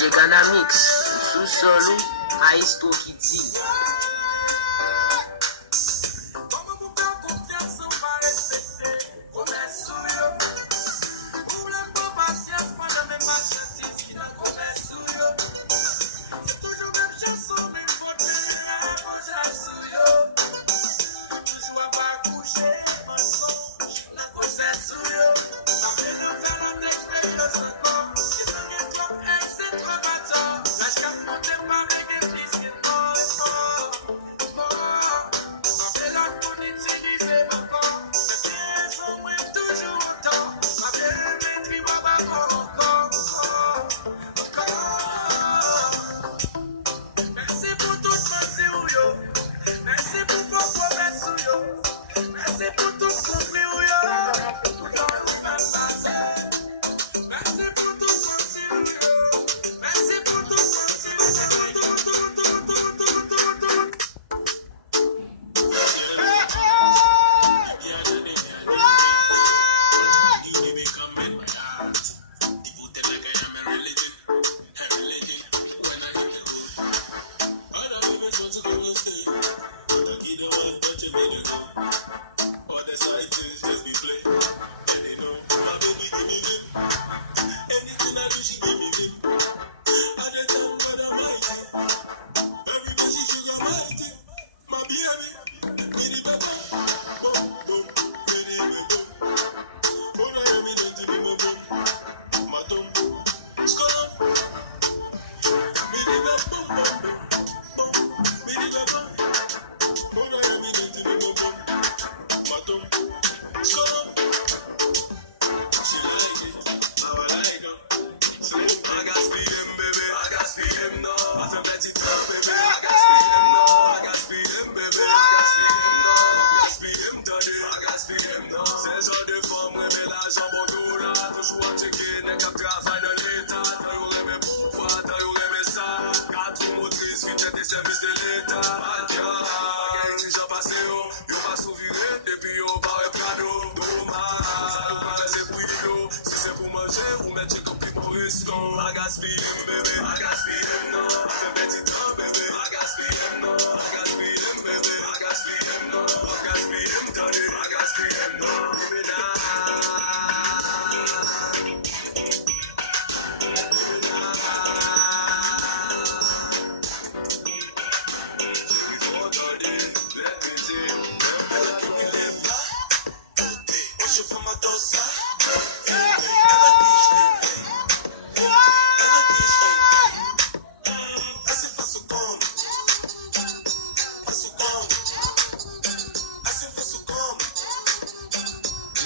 DJ Ghana Mix, sous-solo, Aïsto qui dit.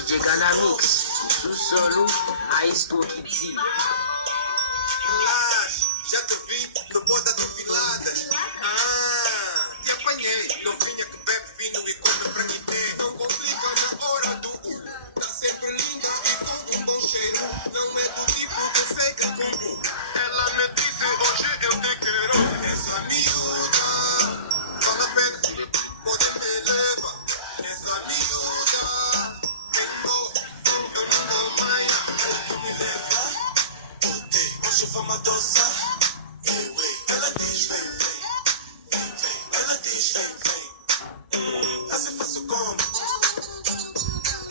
DJ Ghana Mix, sous-solo, Aïsto qui dit. Já te vi no boda de filadas. Te apanhei, novinha que bebe fino e conta pra ninguém. Não complica na hora do Tá sempre linda e com um bom cheiro. Não é do tipo que sei que combo. Ela me disse hoje eu te quero. Essa miúda vale a pena, pode me levar. Essa miúda eu não vou mais. Pode me levar. Hoje vamos adoçar. Ela diz vem, vem, vem, vem. Ela diz vem, vem. Assim faço como,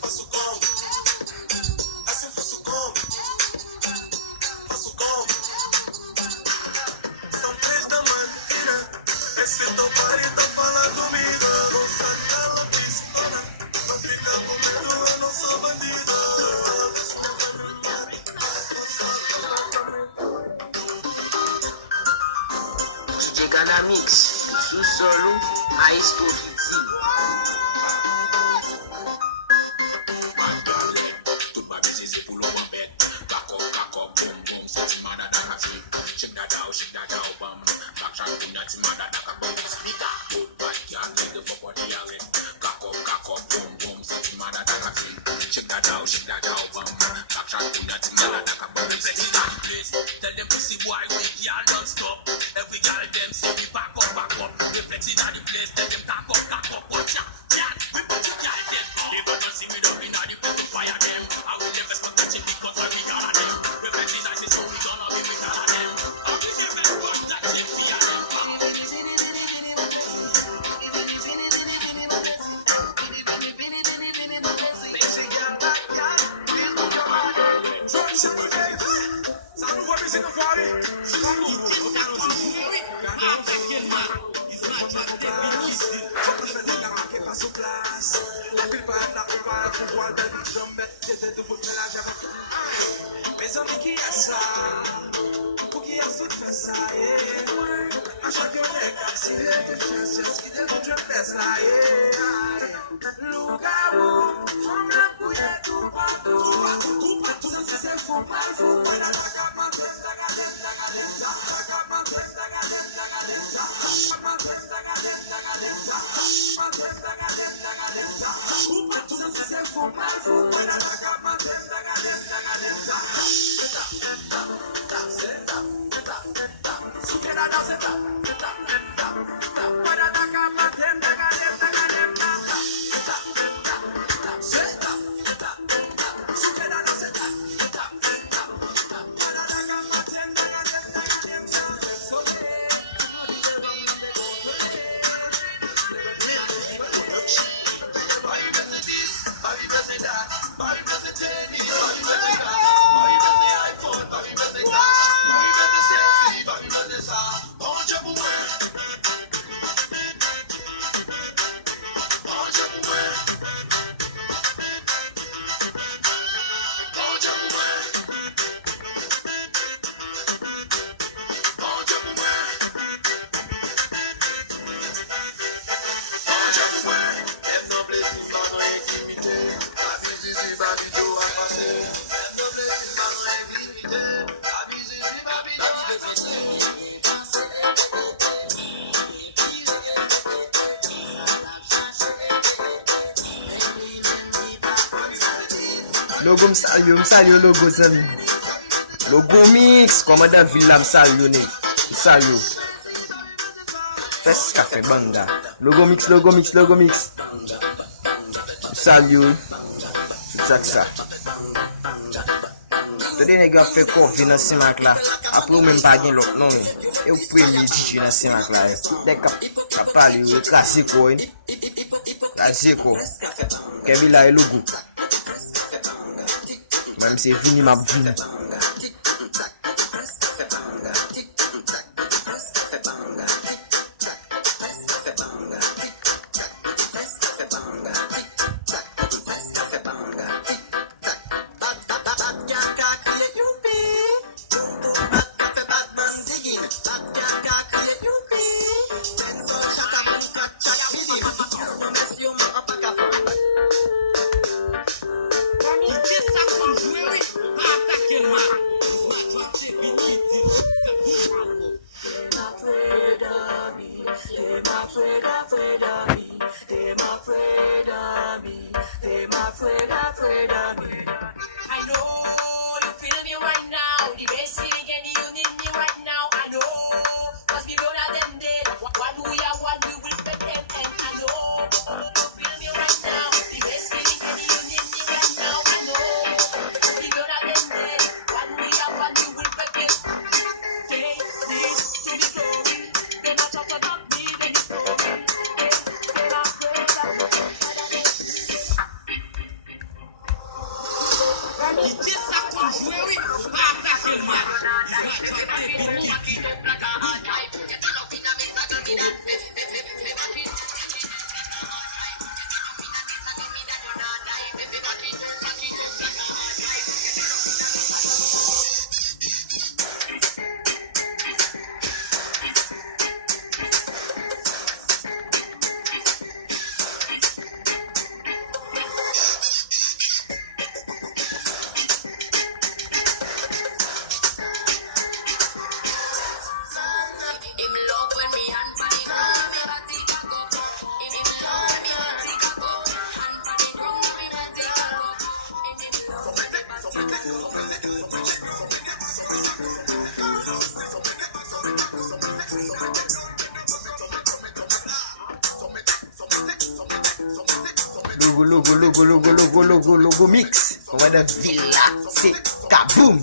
faço como. Assim faço como, faço como. São 3 da manhã. Esse teu pare tá falando comigo. Vou sacar a pistola. Não fica com medo, eu não sou bandido. DJ Ghana Mix, sous-solo, Aïsto qui dit. Tout ma busy c'est pour l'eau en bête. Cock up, boom, boom, c'est si mada da ka shake. Shake that out, bam. Back shot, punya, si mada da ka bum. Speaker, good bad, can't get the fuck out the yard. Cock up, boom, boom, c'est si mada da ka shake. Shake that out, bam. Back shot, punya, si mada da ka bum. Place. Tell them pussy boy, we can't don't stop. Every girl them say we back up. Reflecting on the place, tell them cock up, watch out. Yeah, we put the girl them. They gonna see me down in the place to fire them. I will never stop touching because we got them. Reflecting on the so we gonna be with all of them. Logo msalyo logo zami. Logo mix, Komanda Villa msalyo ne. Msalyo. Fes Cafe Banga. Logo mix. Msalyo. Saksa. Today nèg fait cover dans Simac là. Après ou même pas gen l'autre non. Et au premier DJ dans Simac là. Dès qu'a parler classico. Classico. Kebila et logo. Même c'est fini ma bouille. Logo mix. Komanda Villa. C'est kaboom.